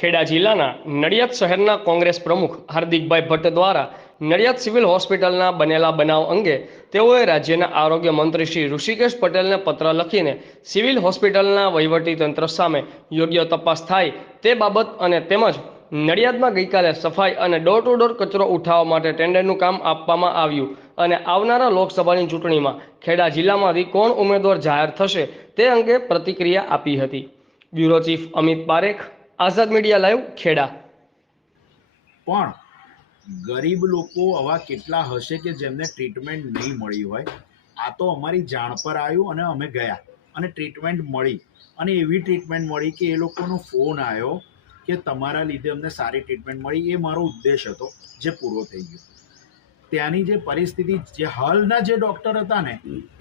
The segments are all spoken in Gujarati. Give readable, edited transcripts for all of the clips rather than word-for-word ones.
ખેડા જિલ્લાના નડિયાદ શહેરના કોંગ્રેસ પ્રમુખ હાર્દિકભાઈ ભટ્ટ દ્વારા નડિયાદ સિવિલ હોસ્પિટલના બનેલા બનાવ અંગે તેઓએ રાજ્યના આરોગ્ય મંત્રી શ્રી ઋષિકેશ પટેલને પત્ર લખીને સિવિલ હોસ્પિટલના વહીવટીતંત્ર સામે યોગ્ય તપાસ થાય તે બાબત અને તેમજ નડિયાદમાં ગઈકાલે સફાઈ અને ડોર ટુ ડોર કચરો ઉઠાવવા માટે ટેન્ડરનું કામ આપવામાં આવ્યું અને આવનારા લોકસભાની ચૂંટણીમાં ખેડા જિલ્લામાંથી કોણ ઉમેદવાર જાહેર થશે તે અંગે પ્રતિક્રિયા આપી હતી। બ્યુરો ચીફ અમિત પારેખ, આઝાદ મીડિયા લાઈવ, ખેડા। પણ ગરીબ લોકો આવા કેટલા હશે કે જેમને ટ્રીટમેન્ટ નહીં મળી હોય। આ તો અમારી જાણ પર આવ્યું અને અમે ગયા અને ટ્રીટમેન્ટ મળી અને એવી ટ્રીટમેન્ટ મળી કે એ લોકોનો ફોન આવ્યો કે તમારા લીધે અમને સારી ટ્રીટમેન્ટ મળી। એ મારો ઉદ્દેશ હતો જે પૂરો થઈ ગયો। ત્યાંની જે પરિસ્થિતિ, જે હાલના જે ડૉક્ટર હતા ને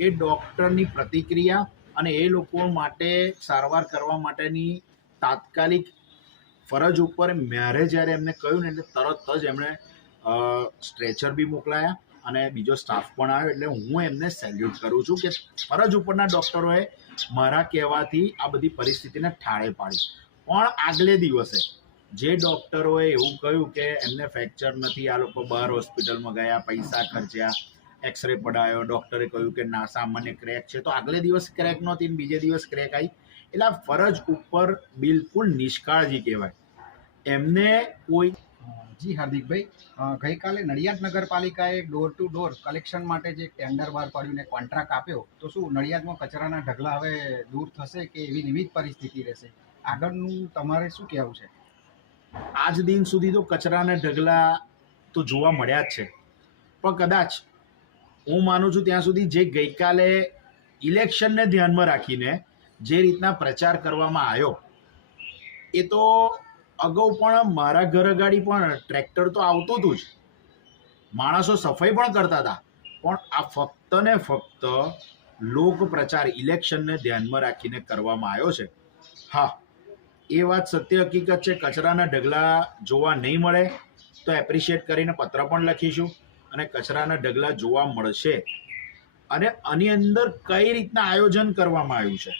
એ ડૉક્ટરની પ્રતિક્રિયા અને એ લોકો માટે સારવાર કરવા માટેની તાત્કાલિક ફરજ ઉપર મારે જ્યારે એમને કહ્યું ને એટલે તરત જ એમણે સ્ટ્રેચર બી મોકલાયા અને બીજો સ્ટાફ પણ આવ્યો। એટલે હું એમને સેલ્યુટ કરું છું કે ફરજ ઉપરના ડૉક્ટરોએ મારા કહેવાથી આ બધી પરિસ્થિતિને ઠાળે પાડી। પણ આગલે દિવસે જે ડૉક્ટરોએ એવું કહ્યું કે એમને ફ્રેક્ચર નથી, આ લોકો બહાર હોસ્પિટલમાં ગયા, પૈસા ખર્ચ્યા, એક્સરે પડાયો, ડૉક્ટરે કહ્યું કે ના સામાન્ય ક્રેક છે, તો આગલે દિવસ ક્રેક નહોતી ને બીજે દિવસ ક્રેક આવી। એટલે આ ફરજ ઉપર બિલકુલ નિષ્કાળજી કહેવાય। એમને કોઈ જી હાર્દિકભાઈ, ગઈકાલે નડિયાદ નગરપાલિકાએ ડોર ટુ ડોર કલેક્શન માટે જે ટેન્ડર બહાર પાડ્યું ને કોન્ટ્રાક્ટ આપ્યો, તો શું નડિયાદમાં કચરાના ઢગલા હવે દૂર થશે કે એવી વિવિધ પરિસ્થિતિ રહેશે? આગળનું તમારે શું કહેવું છે? આજ દિન સુધી તો કચરાના ઢગલા તો જોવા મળ્યા જ છે, પણ કદાચ હું માનું છું ત્યાં સુધી જે ગઈકાલે ઇલેક્શનને ધ્યાનમાં રાખીને જે રીતના પ્રચાર કરવામાં આવ્યો, એ તો અગાઉ પણ મારા ઘર અગાડી પણ ટ્રેક્ટર તો આવતું હતું જ, માણસો સફાઈ પણ કરતા હતા, પણ આ ફક્ત ને ફક્ત લોક પ્રચાર ઇલેક્શનને ધ્યાનમાં રાખીને કરવામાં આવ્યો છે। હા, એ વાત સત્ય હકીકત છે, કચરાના ઢગલા જોવા નહીં મળે તો એપ્રિશિએટ કરીને પત્ર પણ લખીશું અને કચરાના ઢગલા જોવા મળશે। અને આની અંદર કઈ રીતના આયોજન કરવામાં આવ્યું છે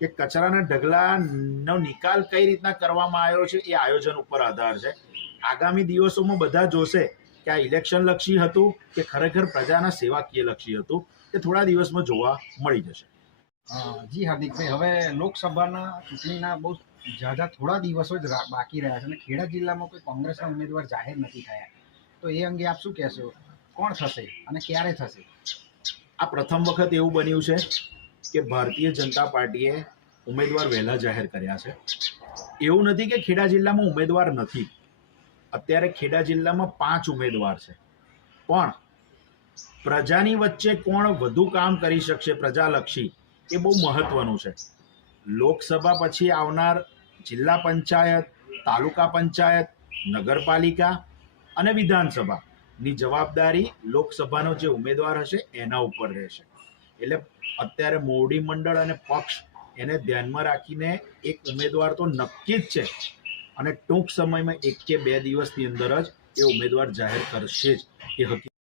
કે કચરાના ઢગલાનો નિકાલ કઈ રીતના કરવામાં આવ્યો છે, એ આયોજન ઉપર આધાર છે। આગામી દિવસોમાં બધા જોશે કે આ ઇલેક્શન લક્ષી હતું કે ખરેખર પ્રજાના સેવાકીય લક્ષી હતું, એ થોડા દિવસમાં જોવા મળી જશે। જી હાર્દિકભાઈ, હવે લોકસભાના ચૂંટણીના બહુ ઝાઝા થોડા દિવસો જ બાકી રહ્યા છે અને ખેડા જિલ્લામાં કોઈ કોંગ્રેસના ઉમેદવાર જાહેર નથી થયા, તો એ અંગે આપ શું કહેશો? કોણ થશે અને ક્યારે થશે? આ પ્રથમ વખત એવું બન્યું છે કે ભારતીય જનતા પાર્ટીએ ઉમેદવાર વહેલા જાહેર કર્યા છે। એવું નથી કે ખેડા જિલ્લામાં ઉમેદવાર નથી, અત્યારે ખેડા જિલ્લામાં 5 ઉમેદવાર છે, પણ પ્રજાની વચ્ચે કોણ વધુ કામ કરી શકશે પ્રજાલક્ષી, એ બહુ મહત્વનું છે। લોકસભા પછી આવનાર જિલ્લા પંચાયત, તાલુકા પંચાયત, નગરપાલિકા અને વિધાનસભાની જવાબદારી લોકસભાનો જે ઉમેદવાર હશે એના ઉપર રહેશે। એટલે અત્યારે મોવડી મંડળ અને પક્ષ એને ધ્યાનમાં રાખીને એક ઉમેદવાર તો નક્કી જ છે અને ટૂંક સમયમાં 1 કે 2 દિવસની અંદર જ એ ઉમેદવાર જાહેર કરશે જ, એ હકીકત